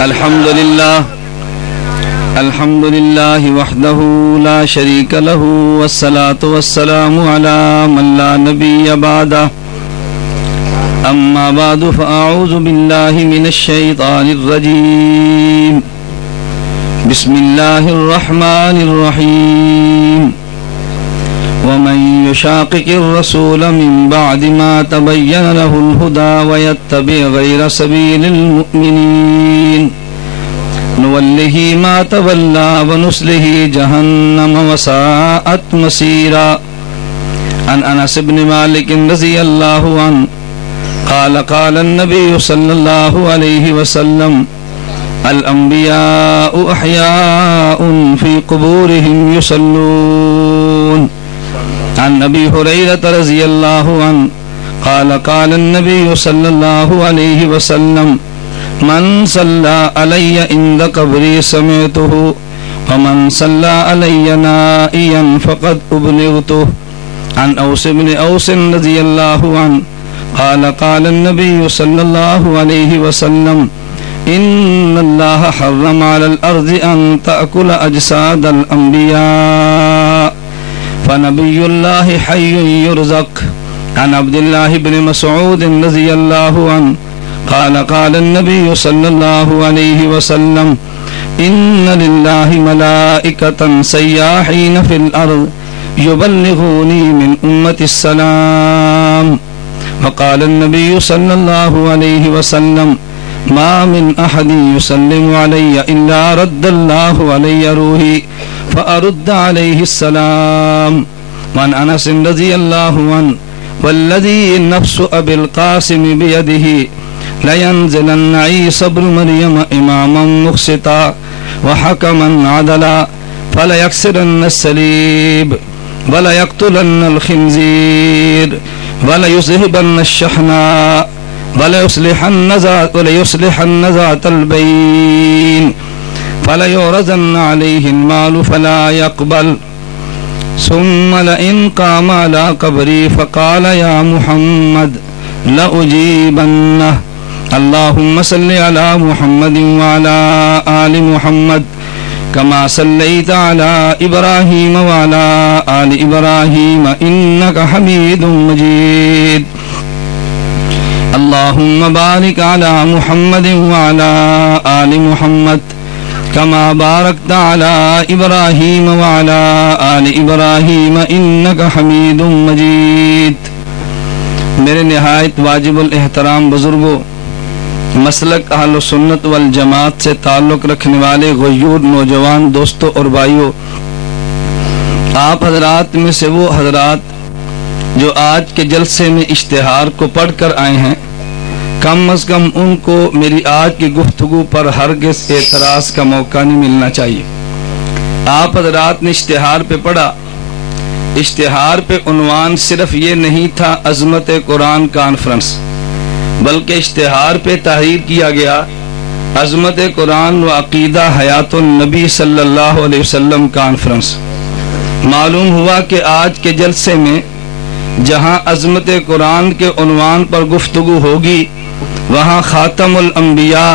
الحمد لله وحده لا شريك له والصلاة والسلام على من لا نبي بعده أما بعد فأعوذ بالله من الشيطان الرجيم بسم الله الرحمن الرحيم ومن يشاقق الرسول من بعد ما تبين له الهدى ويتبع غير سبيل المؤمنين نوله ما تولى ونصله جهنم وساءت مصيرا. عن أنس بن مالك رضي الله عنه قال قال النبي صلى الله عليه وسلم الأنبياء أحياء في قبورهم يصلون. عن أبي هريرة رضي الله عنه قال قال النبي صلى الله عليه وسلم من صلى علي عند قبري سمعته ومن صلى علي نائيا فقد أبلغته. عن أوس بن أوس رضي الله عنه قال قال النبي صلى الله عليه وسلم إن الله حرم على الأرض أن تأكل أجساد الأنبياء فنبي الله حي يرزق. عن عبد الله بن مسعود رضي الله عنه قال قال النبي صلى الله عليه وسلم إن لله ملائكة سياحين في الأرض يبلغوني من أمة السلام. وقال النبي صلى الله عليه وسلم ما من أحد يسلم علي إلا رد الله علي روحي فأرد عليه السلام. وعن أنس رضي الله عنه والذي نفس أبي القاسم بيده لينزلن عيسى ابن مريم إماما مقسطا وحكما عدلا فليكسرن الصليب وليقتلن الخنزير وليذهبن الشحناء وليصلحن ذات البين فليعرضن عليه المال فلا يقبل. ثم لئن قام على قبري فقال يا محمد لأجيبنه. اللهم صل على محمد وعلى آل محمد كما صليت على إبراهيم وعلى آل إبراهيم إنك حميد مجيد. اللهم بارك على محمد وعلى آل محمد كما باركت على إبراهيم وعلى آل إبراهيم إنك حميد مجيد. میرے نہایت واجب الاحترام بزرگوں، مسلک اہل سنت والجماعت سے تعلق رکھنے والے غیور نوجوان دوستوں اور بھائیوں، آپ حضرات میں سے وہ حضرات جو آج کے جلسے میں اشتہار کو پڑھ کر آئے ہیں، کم از کم ان کو میری آج کی گفتگو پر ہرگز اعتراض کا موقع نہیں ملنا چاہیے. آپ حضرات نے اشتہار پہ پڑھا، اشتہار پہ عنوان صرف یہ نہیں تھا عظمت قرآن کانفرنس، بلکہ اشتہار پہ تحریر کیا گیا عظمت قرآن و عقیدہ حیات النبی صلی اللہ علیہ وسلم کانفرنس. معلوم ہوا کہ آج کے جلسے میں جہاں عظمت قرآن کے عنوان پر گفتگو ہوگی، وہاں خاتم الانبیاء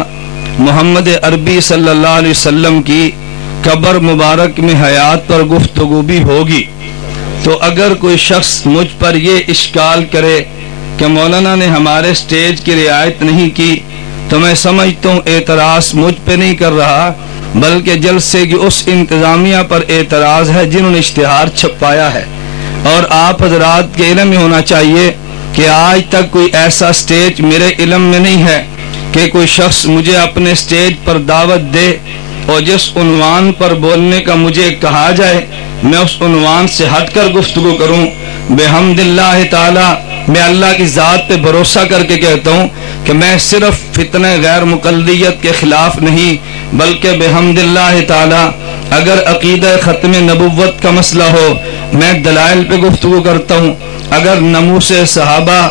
محمد عربی صلی اللہ علیہ وسلم کی قبر مبارک میں حیات پر گفتگو بھی ہوگی. تو اگر کوئی شخص مجھ پر یہ اشکال کرے کہ مولانا نے ہمارے سٹیج کی رعایت نہیں کی، تو میں سمجھتا ہوں اعتراض مجھ پہ نہیں کر رہا، بلکہ جلسے کی اس انتظامیہ پر اعتراض ہے جنہوں نے اشتہار چھپایا ہے. اور آپ حضرات کے علم میں ہونا چاہیے کہ آج تک کوئی ایسا سٹیج میرے علم میں نہیں ہے کہ کوئی شخص مجھے اپنے سٹیج پر دعوت دے اور جس عنوان پر بولنے کا مجھے کہا جائے میں اس عنوان سے ہٹ کر گفتگو کروں. بحمد اللہ تعالی میں اللہ کی ذات پہ بھروسہ کر کے کہتا ہوں کہ میں صرف فتنہ غیر مقلدیت کے خلاف نہیں، بلکہ بحمد اللہ تعالی اگر عقیدہ ختم نبوت کا مسئلہ ہو میں دلائل پہ گفتگو کرتا ہوں، اگر نموس صحابہ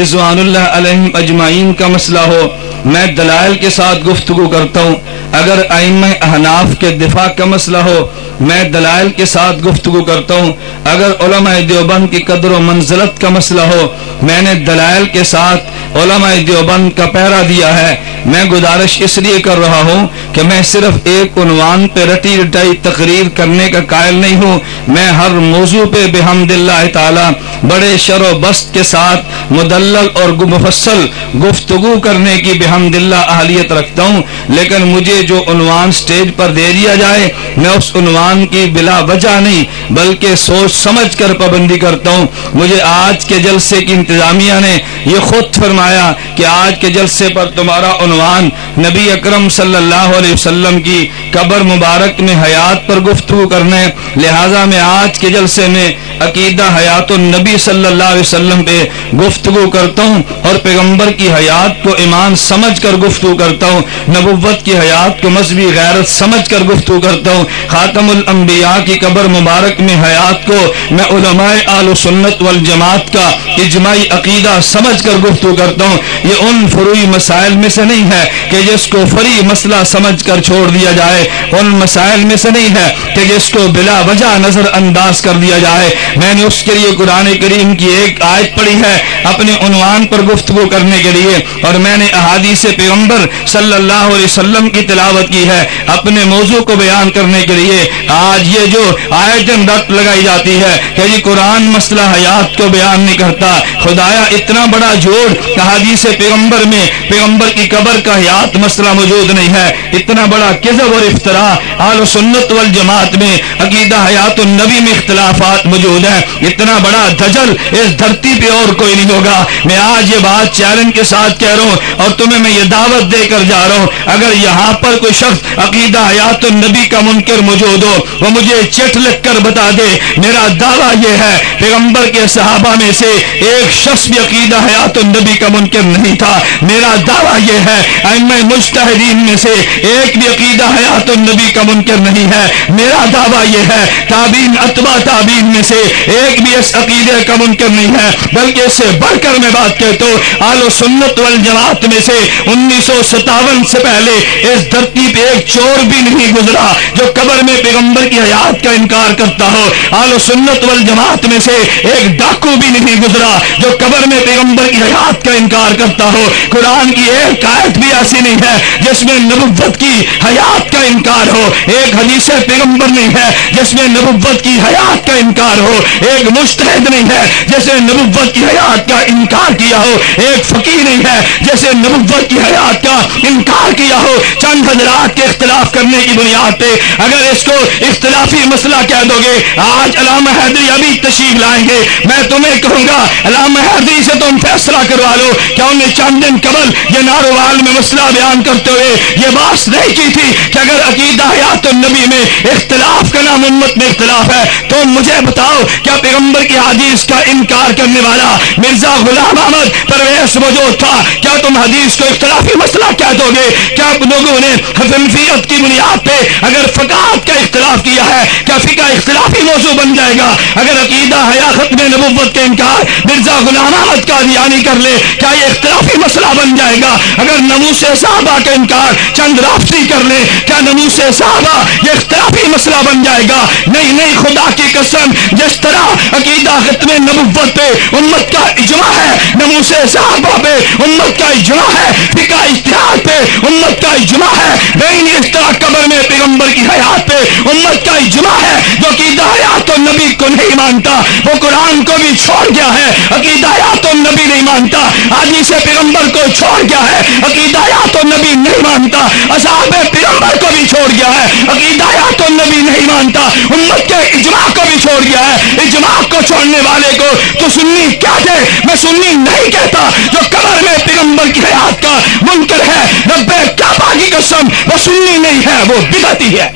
رضوان اللہ علیہم اجمعین کا مسئلہ ہو میں دلائل کے ساتھ گفتگو کرتا ہوں. اگر ائمہ احناف کے دفاع کا مسئلہ ہو میں دلائل کے ساتھ گفتگو کرتا ہوں. اگر علماء دیوبند کی قدر و منزلت کا مسئلہ ہو میں نے دلائل کے ساتھ علماء دیوبند کا پہرا دیا ہے. میں گزارش اس لیے کر رہا ہوں کہ میں صرف ایک عنوان پہ رٹی رٹائی تقریر کرنے کا قائل نہیں ہوں. میں ہر موضوع پہ بحمد اللہ تعالی بڑے شر و بست کے ساتھ مدلل اور مفصل گفتگو کرنے کی بحمد اللہ اہلیت رکھتا ہوں. لیکن مجھے جو عنوان سٹیج پر دے دیا جائے میں اس عنوان کی بلا وجہ نہیں بلکہ سوچ سمجھ کر پابندی کرتا ہوں. مجھے آج کے جلسے کی انتظامیہ نے یہ خود فرمایا کہ آج کے جلسے پر تمہارا عنوان نبی اکرم صلی اللہ علیہ وسلم کی قبر مبارک میں حیات پر گفتگو کرنا ہے. لہٰذا میں آج کے جلسے میں عقیدہ حیات النبی صلی اللہ علیہ وسلم پہ گفتگو کرتا ہوں اور پیغمبر کی حیات کو ایمان سمجھ کر گفتگو کرتا ہوں. نبوت کی حیات کو مذہبی غیرت سمجھ کر گفتگو کرتا ہوں. خاتم الانبیاء کی قبر مبارک میں حیات کو میں علماء اہل سنت والجماعت کا اجماعی عقیدہ سمجھ کر گفتگو کرتا ہوں. یہ ان فروعی مسائل میں سے نہیں ہے کہ جس کو فری مسئلہ سمجھ کر چھوڑ دیا جائے. ان مسائل میں سے نہیں ہے کہ جس کو بلا وجہ نظر انداز کر دیا جائے. میں نے اس کے لیے قرآن کریم کی ایک آیت پڑھی ہے اپنے عنوان پر گفتگو کرنے کے لیے اور میں نے احادیث پیغمبر صلی اللہ علیہ وسلم کی تلاوت کی ہے اپنے موضوع کو بیان کرنے کے لیے. آج یہ جو آیت رٹ لگائی جاتی ہے کہ یہ قرآن مسئلہ حیات کو بیان نہیں کرتا. خدایا اتنا بڑا جھوٹ احادیث پیغمبر میں پیغمبر کی قبر کا حیات مسئلہ موجود نہیں ہے. اتنا بڑا کذب اور افتراء اہل سنت والجماعت میں عقیدہ حیات النبی میں اختلافات موجود ہیں. اتنا بڑا دجل اس دھرتی پہ اور کوئی نہیں ہوگا. میں آج یہ بات چیلنج کے ساتھ کہہ رہا ہوں اور تمہیں میں یہ دعوت دے کر جا رہا ہوں اگر یہاں پر کوئی شخص عقیدہ حیات النبی کا منکر موجود ہو وہ مجھے چٹ لکھ کر بتا دے. میرا دعویٰ یہ ہے پیغمبر کے صحابہ میں سے ایک شخص بھی عقیدہ حیات النبی کا منکر نہیں تھا. میرا دعویٰ یہ ہے ائمہ مجتہدین میں سے ایک بھی عقیدہ حیات النبی کا منکر نہیں ہے. میرا دعویٰ یہ ہے تابعین اتباع تابعین میں سے ایک بھی اس عقیدے کا منکر نہیں ہے بلکہ اس سے بڑھ کر میں بات کہتا ہوں اہل سنت والجماعت میں سے 1957 سے پہلے اس دھرتی پہ ایک چور بھی نہیں گزرا جو قبر میں پیغمبر کی حیات کا انکار کرتا ہو. اہل سنت والجماعت میں سے ایک ڈاکو بھی نہیں گزرا جو قبر میں پیغمبر کی حیات کا انکار کرتا ہو. قرآن کی ایک آیت بھی ایسی نہیں ہے جس میں نبوت کی حیات کا انکار ہو. ایک حدیث پیغمبر نہیں ہے جس میں نبوت کی حیات کا انکار ہو. ایک مجتہد نہیں ہے جیسے نبوت کی حیات کا انکار کیا ہو. ایک فقیہ نہیں ہے جیسے نبوت کی حیات کا انکار کیا ہو. چند حضرات کے اختلاف کرنے کی بنیاد پہ اگر اس کو اختلافی مسئلہ کہہ دو گے آج علامہ حیدری ابھی تشریف لائیں گے میں تمہیں کہوں گا علامہ حیدری سے تم فیصلہ کروا لو کیا انہیں چند دن قبل یہ ناروال میں مسئلہ بیان کرتے ہوئے یہ بات نہیں کی تھی کہ اگر عقیدہ حیات النبی میں اختلاف کا نام امت میں اختلاف ہے تو مجھے بتاؤ کیا پیغمبر کی حدیث کا انکار کرنے والا مرزا غلام احمد پرویز موجود تھا؟ کیا تم حدیث کو اختلافی مسئلہ کہہ دو گے؟ کیا لوگوں نے حنفیت کی بنیاد پہ اگر فقہات کا اختلاف کیا ہے کیا فقہ اختلافی موضوع بن جائے گا؟ اگر عقیدہ حیا ختم نبوت کے انکار مرزا غلام احمد قادیانی کر لے کیا یہ اختلافی مسئلہ بن جائے گا؟ اگر ناموس صحابہ کا انکار چند رافضی کر لے کیا ناموس صحابہ یہ اختلافی مسئلہ بن جائے گا؟ نہیں نہیں، خدا کی قسم جس طرح عقیدہ ختم نبوت پہ امت کا اجماع ہے، ناموس صحابہ پہ امت کا اجماع ہے، فقہ اجتہاد پہ امت کا اجماع ہے، نہیں اس طرح قبر میں پیغمبر کی حیات پہ امت کا اجماع ہے۔ جو عقیدہ حیات النبی کو نہیں مانتا وہ قرآن کو بھی چھوڑ گیا ہے، عقیدہ حیات النبی نہیں مانتا، حدیث پیغمبر کو چھوڑ گیا ہے، عقیدہ حیات النبی نہیں مانتا، اصحاب پیغمبر کو بھی چھوڑ گیا ہے، عقیدہ حیات النبی نہیں مانتا، امت کے اجماع کو بھی چھوڑ گیا ہے۔ اجماع کو چھوڑنے والے کو تو سنی کیا دے؟ میں سنی نہیں کہتا، جو قبر میں پیغمبر کی حیات کا منکر ہے رب کعبہ کی قسم وہ سنی نہیں ہے، وہ بدعتی ہے۔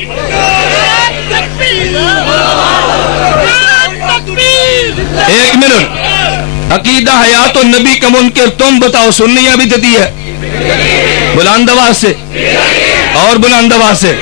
ایک منٹ، عقیدہ حیات النبی کا منکر تم بتاؤ سنی یا بدعتی ہے؟ بلند آواز سے اور بلند آواز سے،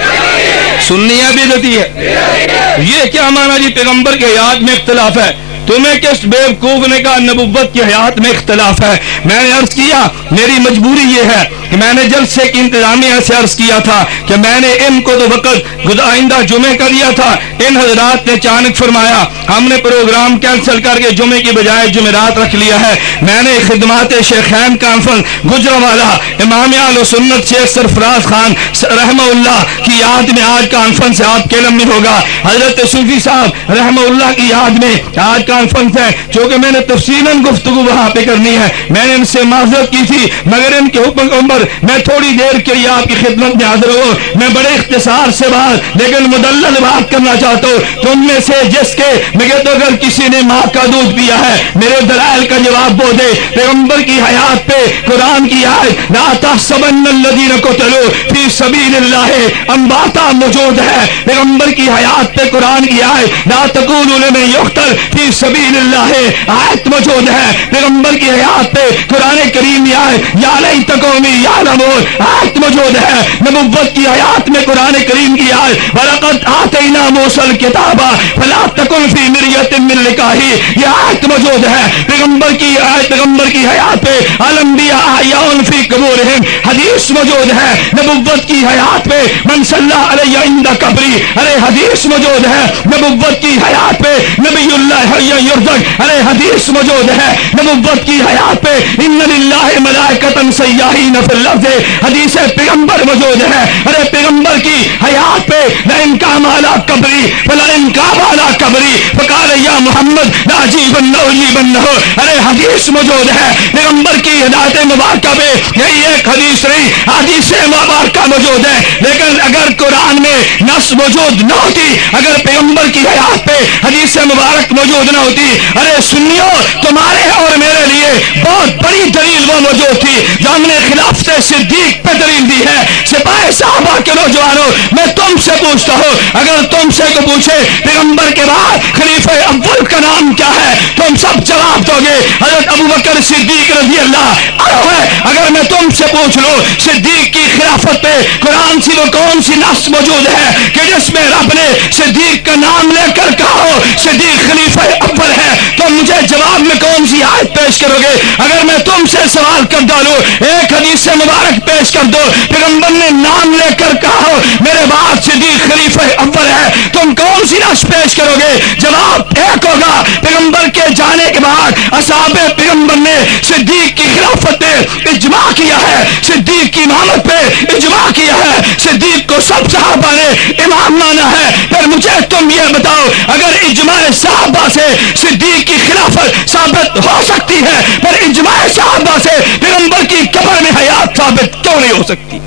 سنی یا بدعتی ہے؟ یہ کیا مانا جی پیغمبر کے حیات میں اختلاف ہے؟ تمہیں کس بیوقوف نے کہا نبوت کی حیات میں اختلاف ہے؟ میں نے عرض کیا میری مجبوری یہ ہے کہ میں نے جلسے کی انتظامیہ سے عرض کیا تھا کہ میں نے ان کو تو وقت آئندہ جمعے کا دیا تھا، ان حضرات نے اچانک فرمایا ہم نے پروگرام کینسل کر کے جمعے کی بجائے جمعرات رکھ لیا ہے۔ میں نے خدمات شیخین کانفرنس گجرانوالہ امام اہل سنت شیخ سرفراز خان رحمہ اللہ کی یاد میں آج کانفرنس آپ کے علم میں ہوگا، حضرت صوفی صاحب رحمہ اللہ کی یاد میں آج کانفرنس ہے، چونکہ میں نے تفصیلاً گفتگو وہاں پہ کرنی ہے، میں نے ان سے معذرت کی تھی مگر ان کے حکم عمر میں تھوڑی دیر کے لیے آپ کی خدمت میں حاضر ہوں۔ میں بڑے اختصار سے بات لیکن مدلل بات کرنا چاہتا ہوں۔ تم میں سے جس کے میں کہتا ہوں اگر کسی نے ماں کا دودھ پیا ہے میرے دلائل کا جواب وہ دے۔ پیغمبر کی حیات پہ قرآن کی آیت لا تحسبن الذین قتلوا فی سبیل اللہ امواتا موجود ہے، پیغمبر کی حیات پہ قرآن کی آیت لا تقولوا لمن یقتل فی سبیل اللہ آیت موجود ہے، پیغمبر کی حیات پہ قرآن کریم کی آیت یا لیت قومی یعلمون آیت موجود ہے، نبوت کی حیات میں قرآن کریم کی آیت وَلَقَدْ آتَيْنَا مُوسَى الْكِتَابَ فَلَا تَكُنْ فِي مِرْيَةٍ مِّن لِقَائِهِ یہ آیت موجود ہے، پیغمبر کی آیت پیغمبر کی حیات پہ الانبیاء احیاء فی قبورہم حدیث موجود ہے، نبوت کی حیات پہ من صلی علی عند قبری ارے حدیث موجود ہے، نبوت کی حیات پہ نبی اللہ حی یرزق ارے حدیث موجود ہے، نبوت کی حیات پہ ان للہ ملائکۃ سیاحین فی الارض حدیث پیغمبر موجود ہے، ارے پیغمبر کی حیات پہ لئن قام علی قبری فلئن قام علی قبری فقال یا محمد لاجیبنہ اجیبنہ ارے حدیث موجود ہے، پیغمبر کی ہدایت مبارکہ پہ یہی ایک حدیث نہیں حدیث مبارکہ موجود ہے، لیکن اگر قرآن میں نص موجود نہ ہوتی، اگر پیغمبر کی حیات پہ حدیث مبارک موجود نہ ہوتی، ارے سنیو تمہارے اور میرے لیے بہت بڑی دلیل وہ موجود تھی جو ہم نے خلافت صدیق پہ دلیل دی ہے۔ سپاہ صحابہ کے نوجوانوں میں تم سے پوچھتا ہوں اگر تم سے کو پوچھے پیغمبر کے بعد خلیفہ اول کا نام کیا ہے تم سب جواب دو گے حضرت ابوبکر صدیق رضی اللہ عنہ ہے۔ اگر میں تم سے پوچھ لوں صدیق کی خلافت پہ قرآن سی وہ کون سی نص موجود ہے کہ جس میں رب نے صدیق کا نام لے کر کہا ہو صدیق خلیفہ اول ہے، تو مجھے جواب میں کون سی آیت پیش کرو گے؟ اگر میں تم سے سوال کر ڈالوں ایک حدیث مبارک پیش کر دو پیغمبر نے نام لے کر کہا ہو میرے بعد صدیق خلیفہ اول ہے، تم کون سی نص پیش کرو گے؟ جواب ایک ہوگا، پیغمبر کے جانے کے بعد اصحاب پیغمبر نے صدیق کی خلافت پہ اجماع کیا ہے، صدیق کی امامت پہ اجماع کیا ہے، صدیق کو سب صحابہ نے امام مانا ہے۔ پھر مجھے تم یہ بتاؤ اگر اجماع صحابہ سے صدیق کی خلافت ثابت ہو سکتی ہے پھر اجماع صحابہ سے پیغمبر کی قبر میں حیات ثابت کیوں نہیں ہو سکتی؟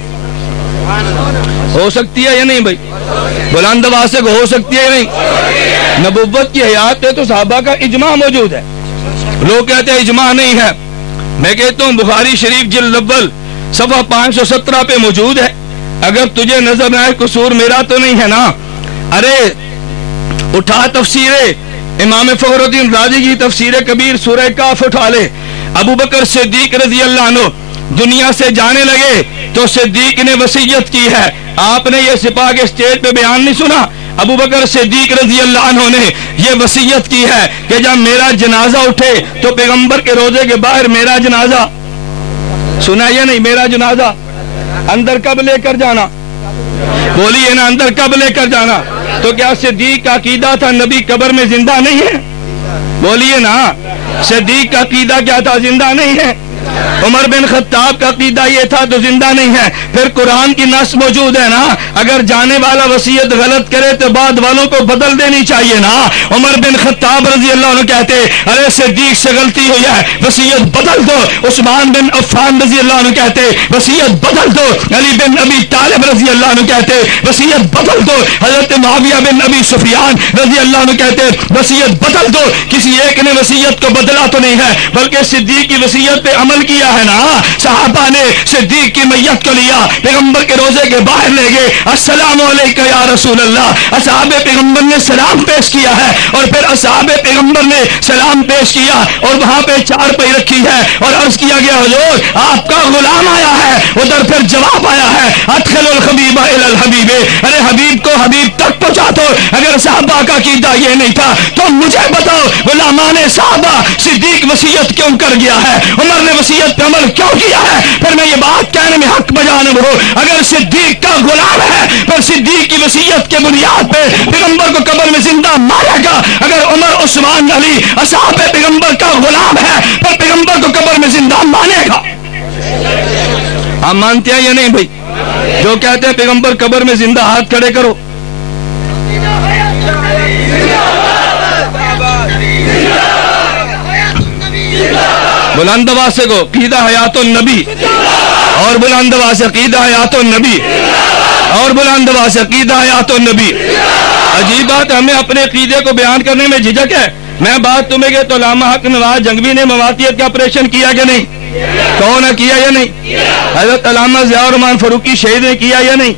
ہو سکتی ہے یا نہیں بھائی؟ بلند آواز سے ہو سکتی ہے یا نہیں؟ نبوت کی حیات پہ تو صحابہ کا اجماع موجود ہے، لوگ کہتے ہیں اجماع نہیں ہے، میں کہتا ہوں بخاری شریف جلد اول صفحہ 517 پہ موجود ہے، اگر تجھے نظر نہ آئے قصور میرا تو نہیں ہے نا۔ ارے اٹھا تفسیر امام فخر الدین رازی کی تفسیر کبیر سورہ کاف اٹھا لے، ابو بکر صدیق رضی اللہ عنہ دنیا سے جانے لگے تو صدیق نے وصیت کی ہے، آپ نے یہ سپاہ کے اسٹیج پہ بیان نہیں سنا؟ ابو بکر صدیق رضی اللہ عنہ نے یہ وصیت کی ہے کہ جب میرا جنازہ اٹھے تو پیغمبر کے روضے کے باہر میرا جنازہ سنا یا نہیں؟ میرا جنازہ اندر کب لے کر جانا؟ بولیے نا، اندر کب لے کر جانا؟ تو کیا صدیق کا عقیدہ تھا نبی قبر میں زندہ نہیں ہے؟ بولیے نا، صدیق کا عقیدہ کیا تھا؟ زندہ نہیں ہے۔ عمر بن خطاب کا عقیدہ یہ تھا تو زندہ نہیں ہے۔ پھر قرآن کی نص موجود ہے نا، اگر جانے والا وصیت غلط کرے تو بعد والوں کو بدل دینی چاہیے نا۔ عمر بن خطاب رضی اللہ عنہ کہتے ارے صدیق سے غلطی ہوئی ہے وصیت بدل دو، عثمان بن عفان رضی اللہ عنہ کہتے وصیت بدل دو، علی بن ابی طالب رضی اللہ عنہ کہتے وصیت بدل دو، حضرت معاویہ بن ابی سفیان رضی اللہ عنہ کہتے وصیت بدل دو۔ کسی ایک نے وصیت کو بدلا تو نہیں ہے بلکہ صدیق کی وصیت پہ عمل کیا ہے نا۔ صحابہ نے صدیق کی میت کو لیا، پیغمبر کے روزے کے باہر لے گئے، السلام علیکم یا رسول اللہ، اصحاب پیغمبر نے سلام پیش کیا ہے، اور پھر اصحاب پیغمبر نے سلام پیش کیا اور وہاں پہ چارپائی رکھی ہے اور عرض کیا گیا حضور آپ کا غلام آیا ہے۔ ادھر پھر جواب آیا ہے ادخل الحبیب الی الحبیب، ارے حبیب کو حبیب تک پہنچا بات ہو، اگر صحابہ کا عقیدہ یہ نہیں تھا تو مجھے بتاؤ غلامان صحابہ صدیق وصیت کیوں کر گیا ہے، عمر نے وصیت پہ عمل کیوں کیا ہے؟ پھر میں یہ بات کہنے میں حق بجانب ہو، اگر صدیق کا غلام ہے پھر صدیق کی وصیت کے بنیاد پہ پیغمبر کو قبر میں زندہ مارے گا، اگر عمر عثمان علی اصحاب پیغمبر کا غلام ہے پھر پیغمبر کو قبر میں زندہ مانے گا۔ آپ مانتے ہیں یا نہیں بھائی؟ جو کہتے ہیں پیغمبر قبر میں زندہ، ہاتھ کھڑے کرو۔ بلند آواز سے کو عقیدہ حیات النبی، اور بلند آواز سے عقیدہ حیات النبی، اور بلند آواز سے عقیدہ حیات النبی۔ عجیب بات، ہمیں اپنے عقیدے کو بیان کرنے میں جھجک ہے۔ میں بات تمہیں کہ تو علامہ حق نواز جنگوی نے مواتیت کا آپریشن کیا کہ نہیں؟ کون نے کیا یا نہیں؟ حضرت علامہ ضیاء الرحمن فاروقی شہید نے کیا یا نہیں؟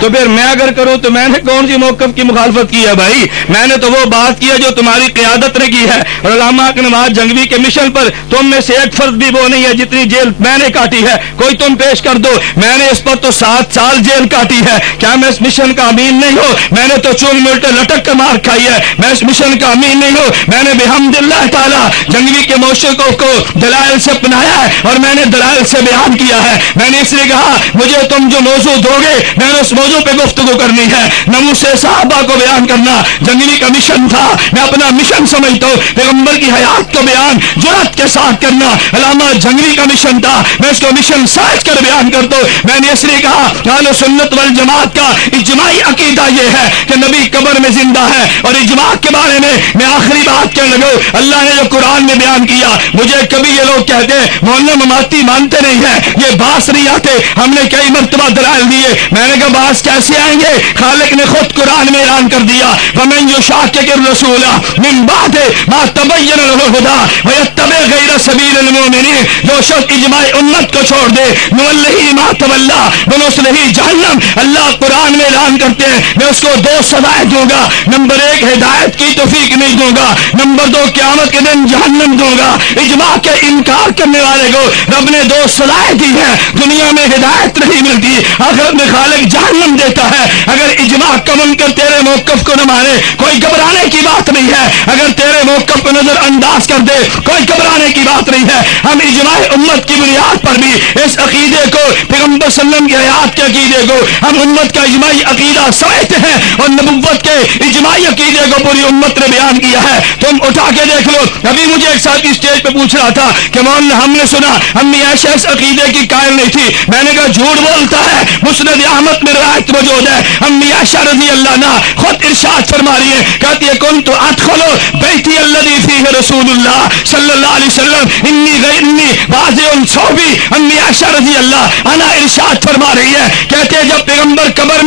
تو پھر میں اگر کروں تو میں نے کون سی موقف کی مخالفت کی ہے بھائی؟ میں نے تو وہ بات کی ہے جو تمہاری قیادت نے کی ہے، اور علامہ حق نواز جنگوی کے مشن پر تم میں سے ایک فرد بھی وہ نہیں ہے جتنی جیل میں نے کاٹی ہے، کوئی تم پیش کر دو۔ میں نے اس پر تو 7 سال جیل کاٹی ہے، کیا میں اس مشن کا امین نہیں ہوں؟ میں نے تو چون ملٹے لٹک کر مار کھائی ہے، میں اس مشن کا امین نہیں ہوں؟ میں نے بحمد اللہ تعالی جنگوی کے موشقوں کو دلائل سے اپنایا ہے، اور میں نے دلائل سے بیان کیا ہے۔ میں نے اس لیے کہا مجھے تم جو موضوع دو گے میں نے اس موضوع پہ گفتگو کرنی ہے۔ ناموس صحابہ کو بیان کرنا جنگوی کا مشن تھا، میں اپنا مشن سمجھتا ہوں۔ پیغمبر کی حیات کو بیان جرأت کے ساتھ کرنا علامہ جنگوی کا مشن تھا، میں اس کو مشن سمجھ کر بیان کرتا ہوں۔ میں نے اس لیے کہا اہل سنت والجماعت کا اجماعی عقیدہ یہ ہے کہ نبی قبر میں زندہ ہے، اور اجماع کے بارے میں آخری بات کہنے لگا، اللہ نے جو قرآن میں بیان کیا، مجھے کبھی یہ لوگ کہتے ہیں مولانا مماتی مانتے نہیں ہیں، یہ باس نہیں آتے، ہم نے کئی مرتبہ دلائل دیے۔ میں نے کہا باس کیسے آئیں گے؟ خالق نے خود قرآن میں اعلان کر دیا وَمَن يُشَاقِقِ الرَّسُولَ مِن بَعْدِ مَا تَبَيَّنَ لَهُ الْهُدَىٰ وَيَتَّبِعْ غَيْرَ سَبِيلِ الْمُؤْمِنِينَ، جو شخص اجماع امت کو چھوڑ دے نُوَلِّهِ مَا تَوَلَّىٰ وَنُصْلِهِ جہنم، اللہ قرآن میں اعلان کرتے ہیں میں اس کو 2 سزائیں دوں گا، نمبر 1 ہدایت کی توفیق نہیں دوں گا، نمبر 2 قیامت کے دن جہنم دوں گا۔ اجماع کے انکار کرنے والے کو رب نے 2 سزائیں دی ہیں، دنیا میں ہدایت نہیں ملتی، آخرت میں خالق جہنم دیتا ہے۔ اگر اجماع کا منکر تیرے موقف کو نہ مانے کوئی گھبرانے کی بات نہیں ہے، اگر تیرے موقف کو نظر انداز کر دے کوئی گھبرانے کی بات نہیں ہے۔ ہم اجماع امت کی بنیاد پر بھی اس عقیدے کو، پیغمبر صلی اللہ علیہ وسلم کی حیات کے عقیدے کو ہم امت کا اجماعی عقیدہ سمجھتے ہیں، اور نبوت کے اجماعی عقیدے کو پوری امت نے بیان کیا ہے۔ تم اٹھا کے دیکھ لو، ابھی مجھے ایک ساتھی اسٹیج پہ پوچھ رہا تھا کہ مولانا ہم نے سنا امی عائشہ اس عقیدے کی قائل نہیں تھی، میں نے کہا جھوٹ بولتا ہے، مسند احمد میں روایت موجود ہے، امی عائشہ رضی اللہ عنہا خود ارشاد فرما رہی ہے، کہتی ہے کنت ادخل بیتی الذی فیہ رسول اللہ صلی اللہ علیہ وسلم انی واضع ثوبی، امی عائشہ رضی اللہ عنہا ارشاد فرما رہی ہے، کہتے ہیں جب پیغمبر قبر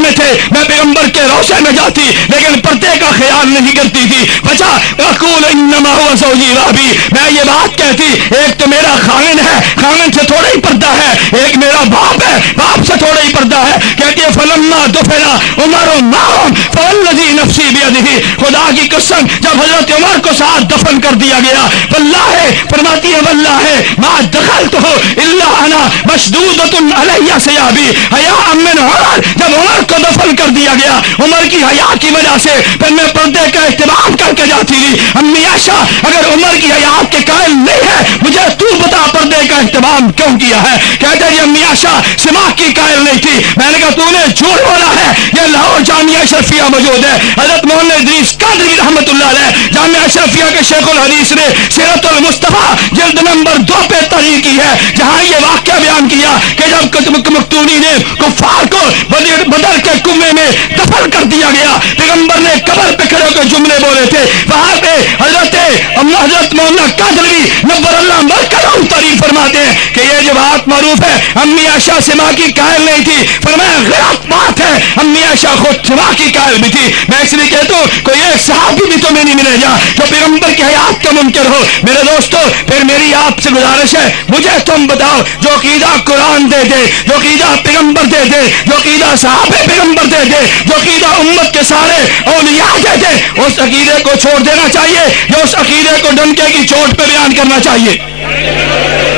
میں تھے میں پیغمبر کے روضے میں جاتی لیکن پردے کا خیال نہیں کرتی تھی، بچا اقول انما هو زوجی وابی، میں یہ بات کہتی ایک تو میرا خاوند ہے، خاوند سے تھوڑا ہی پردہ ہے، ایک میرا باپ ہے، باپ سے تھوڑا ہی پردہ ہے۔ کہتی ہے فلما دفن عمر معهم فوالذی نفسی بیدہ، خدا کی قسم جب حضرت عمر کو ساتھ دفن کر دیا گیا، واللہ فرماتی ہے واللہ ما دخلتہ الا انا مشدودۃ علی ثیابی حیاء من عمر، جب عمر کو دفن کر دیا گیا عمر کی حیا کی وجہ سے پھر میں پردے کا اہتمام کر کے جاتی تھی۔ امی عائشہ اگر عمر کی حیات کے قائل نہیں ہے مجھے تو بتا پردے کا اہتمام کیوں کیا ہے؟ کہتے ہیں امی عائشہ سماع کی قائل نہیں تھی، میں نے کہا تو نے جھوٹ بولا ہے، یہ لاہور جامعہ اشرفیہ موجود ہے، حضرت مولانا ادریس قادری رحمۃ اللہ علیہ جامعہ اشرفیہ کے شیخ الحدیث نے سیرت المصطفیٰ جلد نمبر 2 پہ تحریر کی ہے، جہاں یہ واقعہ بیان کیا کہ جب مقتولی نے کفار کو بدر کے کنویں میں دفن کر دیا گیا، پیغمبر نے قبر پہ کھڑے ہو کے جملے بولے تھے، وہاں پہ حضرت مولانا قادری نبر اللہ مرکز تعریف فرماتے ہیں کہ یہ جو بات معروف ہے امی عائشہ سما کی قائل نہیں تھی، فرمایا غلط بات ہے، امی عائشہ خود سما کی قائل بھی تھی۔ میں اس لیے کہتا ہوں کوئی ایک صحابی بھی تمہیں نہیں ملے گا جو پیغمبر کی حیات کا منکر ہو۔ میرے دوستو پھر میری آپ سے گزارش ہے، مجھے تم بتاؤ جو عقیدہ قرآن دے دے، جو عقیدہ پیغمبر دے دے، جو عقیدہ صحابہ پیغمبر دے دے، جو عقیدہ امت کے سارے اولیاء دے دے، اس عقیدے کو چھوڑ دینا چاہیے یا اس عقیدے کو ڈنکے کی چوٹ پہ بیان کرنا چاہیے؟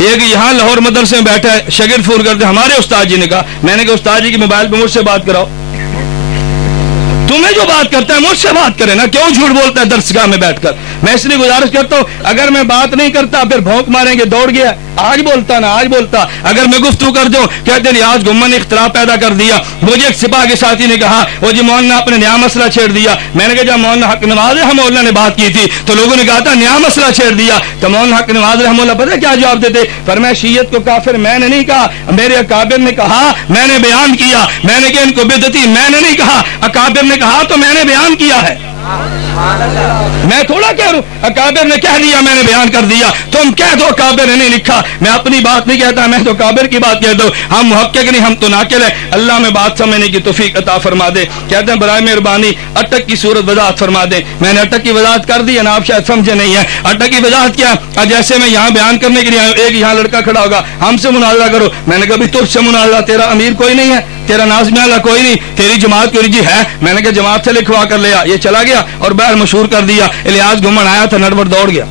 ایک یہاں لاہور مدرسے میں بیٹھا ہے شاگرد فون کرتے ہمارے استاد جی نے کہا. میں نے کہا استاد جی کی موبائل پہ مجھ سے بات کراؤ. تمہیں جو بات کرتا ہے مجھ سے بات کرے نا, کیوں جھوٹ بولتا ہے درسگاہ میں بیٹھ کر. میں اس لیے گزارش کرتا ہوں اگر میں بات نہیں کرتا پھر بھونک ماریں گے دوڑ گیا, آج بولتا نا آج بولتا. اگر میں گفتگو کر دوں کہتے ریاض گمن نے اختلاف پیدا کر دیا. مجھے ایک سپاہ کے ساتھی نے کہا وہ جی مولانا آپ نے نیا مسئلہ چھیڑ دیا. میں نے کہا جب مولانا حق نواز رحمہ اللہ نے بات کی تھی تو لوگوں نے کہا تھا نیا مسئلہ چھیڑ دیا. تو مولانا حق نواز رحمہ اللہ پتہ کیا جواب دیتے, فرمایا شیعت کو کافر میں نے نہیں کہا, میرے اکابر نے کہا, میں نے بیان کیا. میں نے کہا ان کو بدعتی میں نے نہیں کہا, اکابر نے کہا تو میں نے بیان کیا ہے. میں تھوڑا کہہ رہا ہوں اکابر نے کہہ دیا میں نے بیان کر دیا. تم کہہ دو اکابر نے نہیں لکھا. میں اپنی بات نہیں کہتا, میں تو اکابر کی بات کہتا ہوں. ہم محقق نہیں, ہم تو ناقل ہیں. اللہ میں بات سمجھنے کی توفیق عطا فرما دے. کہتے ہیں برائے مہربانی اٹک کی صورت وضاحت فرما دیں. میں نے اٹک کی وضاحت کر دی نا, آپ شاید سمجھے نہیں ہے. اٹک کی وضاحت کیا, جیسے میں یہاں بیان کرنے کے لیے آیا ہوں, ایک یہاں لڑکا کھڑا ہوگا ہم سے مناظرہ کرو. میں نے کہا بھی تجھ سے مناظرہ, تیرا امیر کوئی نہیں ہے, تیرا نازم اللہ کوئی نہیں, تیری جماعت کوئی جی ہے. میں نے کہا جماعت سے لکھوا کر لیا. یہ چلا گیا اور باہر مشہور کر دیا. الیاس گمن آیا تھا نڑبڑ دوڑ گیا.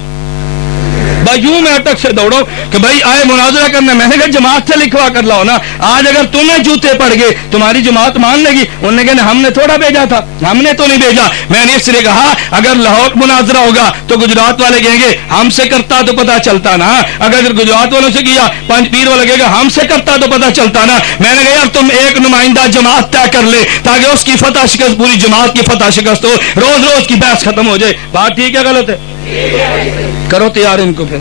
یوں میں اٹک سے دوڑو کہ بھائی آئے مناظرہ کرنا. میں نے کہا جماعت سے لکھوا کر لاؤ نا. آج اگر تمہیں جوتے پڑ گئے تمہاری جماعت مان لے گی. انہوں نے کہا ہم نے تھوڑا بھیجا تھا, ہم نے تو نہیں بھیجا. میں نے اس لیے کہا اگر لاہور مناظرہ ہوگا تو گجرات والے کہیں گے ہم سے کرتا تو پتا چلتا نا. اگر گجرات والوں سے کیا پنج پیر والا کہے گا ہم سے کرتا تو پتا چلتا نا. میں نے کہا یار تم ایک نمائندہ جماعت طے کر لے تاکہ اس کی فتح شکست پوری جماعت کی فتح شکست ہو, روز روز کی بحث ختم ہو جائے. بات ٹھیک ہے غلط ہے؟ کرو تیار ان کو. پھر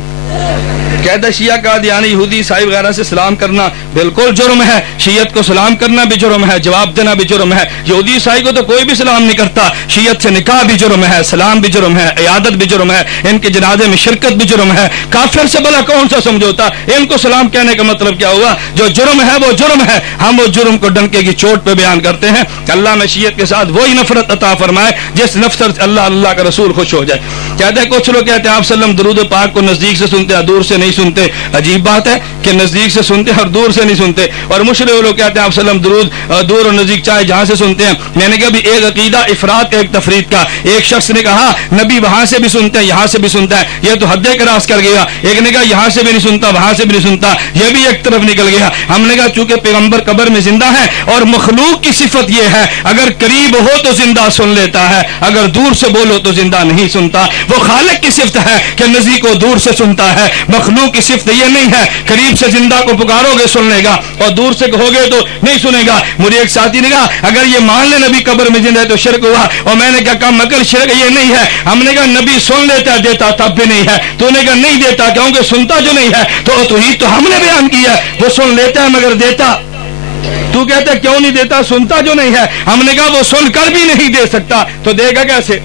کہتا شیعہ قادیانی یہودی عیسائی وغیرہ سے سلام کرنا بالکل جرم ہے. شیعت کو سلام کرنا بھی جرم ہے, جواب دینا بھی جرم ہے. یہودی عیسائی کو تو کوئی بھی سلام نہیں کرتا. شیعت سے نکاح بھی جرم ہے, سلام بھی جرم ہے, عیادت بھی جرم ہے, ان کے جنازے میں شرکت بھی جرم ہے. کافر سے بلا کون سا سمجھوتا. ان کو سلام کہنے کا مطلب کیا ہوا؟ جو جرم ہے وہ جرم ہے. ہم وہ جرم کو ڈنکے کی چوٹ پہ بیان کرتے ہیں. اللہ میں شیعت کے ساتھ وہی نفرت عطا فرمائے جس نفرت اللہ اللہ کا رسول خوش ہو جائے. کہتے ہیں کچھ لوگ کہتے ہیں آپ صلی اللہ علیہ وسلم درود پاک کو نزدیک سے سنتے ہیں دور سے نہیں سنتے. عجیب بات ہے کہ نزدیک سے سنتے ہیں اور دور سے نہیں سنتے. اور مشرک لوگ کہتے ہیں آپ صلی اللہ علیہ وسلم درود دور اور نزدیک چاہے جہاں سے سنتے ہیں. میں نے کہا بھی ایک عقیدہ افراد ایک تفرید کا. ایک شخص نے کہا نبی وہاں سے بھی سنتے ہیں یہاں سے بھی سنتا ہے, یہ تو حد کراس کر گیا. ایک نے کہا یہاں سے بھی نہیں سنتا وہاں سے بھی نہیں سنتا, یہ بھی ایک طرف نکل گیا. ہم نے کہا چونکہ پیغمبر قبر میں زندہ ہے اور مخلوق کی صفت یہ ہے اگر قریب ہو تو زندہ سن لیتا ہے, اگر دور سے بولو تو زندہ نہیں سنتا. وہ خالق کی صفت ہے کہ نزدیک و دور سے سنتا ہے, مخلوق کی صفت یہ نہیں ہے قریب سے زندہ کو پکارو گے سن لے گا اور دور سے کہو گے تو نہیں سنے گا. مجھے ایک ساتھی نے کہا اگر یہ مان لے نبی قبر میں زندہ ہے تو شرک ہوا. اور میں نے کہا کم عقل شرک یہ نہیں ہے. ہم نے کہا نبی سن لیتا دیتا تب بھی نہیں ہے. تو نے کہا نہیں دیتا کیونکہ سنتا جو نہیں ہے. تو ہی تو ہم نے بیان کیا ہے وہ سن لیتا ہے مگر دیتا. تو کہتا ہے کیوں نہیں دیتا, سنتا جو نہیں ہے. ہم نے کہا وہ سن کر بھی نہیں دے سکتا تو دے گا کیسے.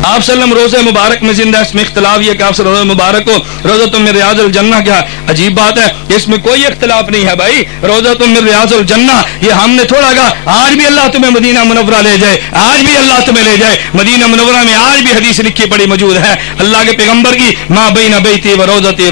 آپ صلی اللہ علیہ وسلم روزہ مبارک میں زندہ. اس میں اختلاف یہ کہ آپ صلی اللہ علیہ وسلم مبارک کو روزہ من ریاض الجنہ کیا عجیب بات ہے. اس میں کوئی اختلاف نہیں ہے بھائی. روزہ من ریاض الجنہ یہ ہم نے تھوڑا کہا آج بھی اللہ تمہیں مدینہ منورہ لے جائے, آج بھی اللہ تمہیں لے جائے. مدینہ منورہ میں آج بھی حدیث لکھی پڑی موجود ہے اللہ کے پیغمبر کی ما بین بیتی و روزتی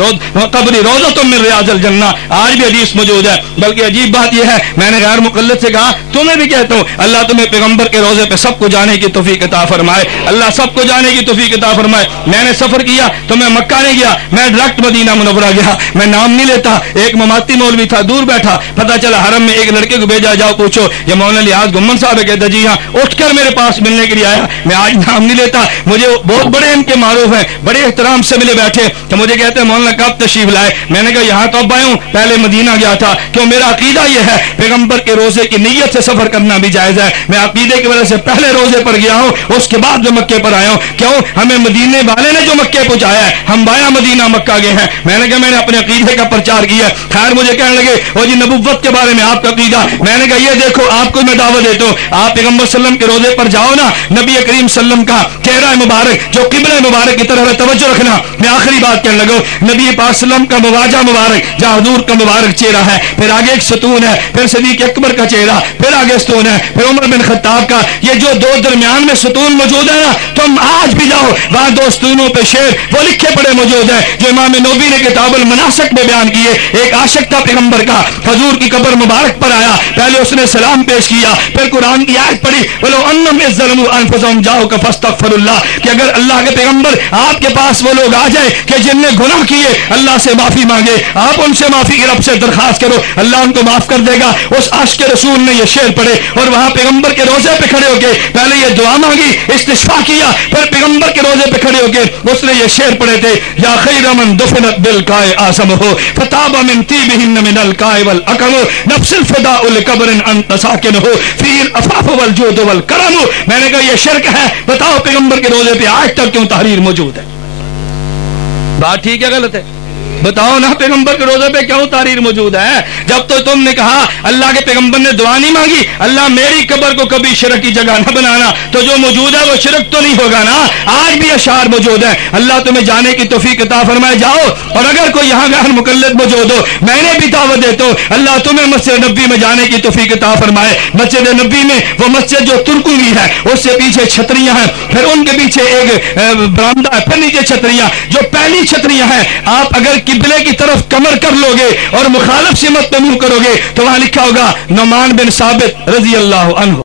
قبری روزہ من ریاض الجنہ, آج بھی حدیث موجود ہے. بلکہ عجیب بات یہ ہے میں نے غیر مقلد سے کہا تمہیں بھی کہتا ہوں اللہ تمہیں پیغمبر کے روزے پہ سب کو جانے کی توفیق عطا فرمائے. اللہ سب کو جانے کی توفیق عطا فرمائے. میں نے سفر کیا تو میں مکہ نہیں گیا, میں ڈائریکٹ مدینہ منورہ گیا. میں نام نہیں لیتا. ایک مماتی مولوی تھا دور بیٹھا, پتا چلا حرم میں ایک لڑکے کو بھیجا جاؤ پوچھو یہ مولانا الیاس گمن صاحب ہے. کہتا جی ہاں, اٹھ کر میرے پاس ملنے کے لیے آیا. میں آج نام نہیں لیتا, مجھے بہت بڑے ان کے معروف ہیں, بڑے احترام سے ملے بیٹھے. تو مجھے کہتے ہیں مولانا کب تشریف لائے. میں نے کہا یہاں تو اب آیا ہوں, پہلے مدینہ گیا تھا. کیوں میرا عقیدہ یہ ہے پیغمبر کے روزے کی نیت سے سفر کرنا بھی جائز ہے. میں عقیدے کی وجہ سے پہلے روزے پر گیا ہوں, اس کے بعد جو مکے پر آیا ہوں. کیوں ہمیں مدینے والے نے جو مکے پہنچایا ہے, ہم بایا مدینہ مکہ گئے ہیں. میں نے کہا میں نے اپنے عقیدے کا پرچار کیا. خیر مجھے کہنے لگے وہ جی نبوت کے بارے میں آپ کا عقیدہ. میں نے کہا یہ دیکھو آپ کو میں دعوت دیتا ہوں, آپ پیغمبر صلی اللہ علیہ وسلم کے روزے پر جاؤ نا, نبی کریم صلی اللہ علیہ وسلم کا چہرہ مبارک جو قبلہ مبارک کی طرف توجہ رکھنا. میں آخری بات کہنے لگا, نبی پاک صلی اللہ علیہ وسلم کا مواجہ مبارک جہاں حضور کا مبارک چہرہ ہے, پھر آگے ایک ستون ہے, پھر صدیق اکبر کا چہرہ, پھر آگے ستون ہے, پھر عمر بن خطاب کا. یہ جو دو درمیان میں ستون موجود ہے نا, تم تم آج بھی جاؤ وہاں دوستونوں پہ شعر وہ لکھے پڑے موجود ہیں جو امام نووی نے کتاب المناسک میں بیان کیے. ایک عاشق تھا پیغمبر کا, حضور کی قبر مبارک پر آیا, پہلے اس نے سلام پیش کیا, پھر قرآن کی آیت پڑھی وَلَوْ أَنَّهُمْ إِذْ ظَلَمُوا أَنفُسَهُمْ جَاءُوكَ فَاسْتَغْفِرُوا اللَّهَ کہ اگر اللہ کے پیغمبر آپ کے پاس وہ لوگ آ جائے کہ جن نے گناہ کیے اللہ سے معافی مانگے, آپ ان سے معافی رب سے درخواست کرو, اللہ ان کو معاف کر دے گا. اس عاشق رسول نے یہ شعر پڑھے اور وہاں پیغمبر کے روضے پہ کھڑے ہو کے پہلے یہ دعا مانگی, استشفاء کیا, پھر پیغمبر کے روضے پہ کھڑے ہو کے اس نے یہ شعر پڑھے تھے یا خیر من دفنت بالکائے آسمہ فتاب من طیبہن من الکائے والاکم نفس الفداء لقبر انت ساکنہ فی العفاف والجود والکرم. میں نے کہا یہ شرک ہے, بتاؤ پیغمبر کے روضے پہ آج تک کیوں تحریر موجود ہے؟ بات ٹھیک ہے غلط ہے؟ بتاؤ نا, پیغمبر کے روزے پہ کیوں تحریر موجود ہے؟ جب تو تم نے کہا اللہ کے پیغمبر نے دعا نہیں مانگی اللہ میری قبر کو کبھی شرک کی جگہ نہ بنانا, تو جو موجود ہے وہ شرک تو نہیں ہوگا نا. آج بھی اشعار موجود ہیں, اللہ تمہیں جانے کی توفیق عطا فرمائے. جاؤ, اور اگر کوئی یہاں غیر مقلد موجود ہو میں نے بھی دعوت دیتا ہوں اللہ تمہیں مسجد نبی میں جانے کی توفیق عطا فرمائے. مسجد نبی میں وہ مسجد جو ترکوں کی ہے اس سے پیچھے چھتریاں ہیں, پھر ان کے پیچھے ایک برآمدہ ہے, پھر نیچے چھتریاں. جو پہلی چھتریاں ہیں آپ اگر قبلے کی طرف کمر کر لو گے اور مخالف سمت پہ منہ کرو گے تو وہاں لکھا ہوگا نعمان بن ثابت رضی اللہ عنہ.